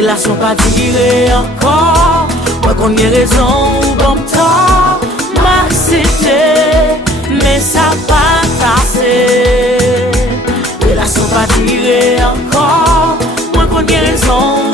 relation pas durée encore. Moi qu'on y raison ou bon temps, m'accepter, mais ça pas passé. Relation pas durée encore. Moi qu'on y raison.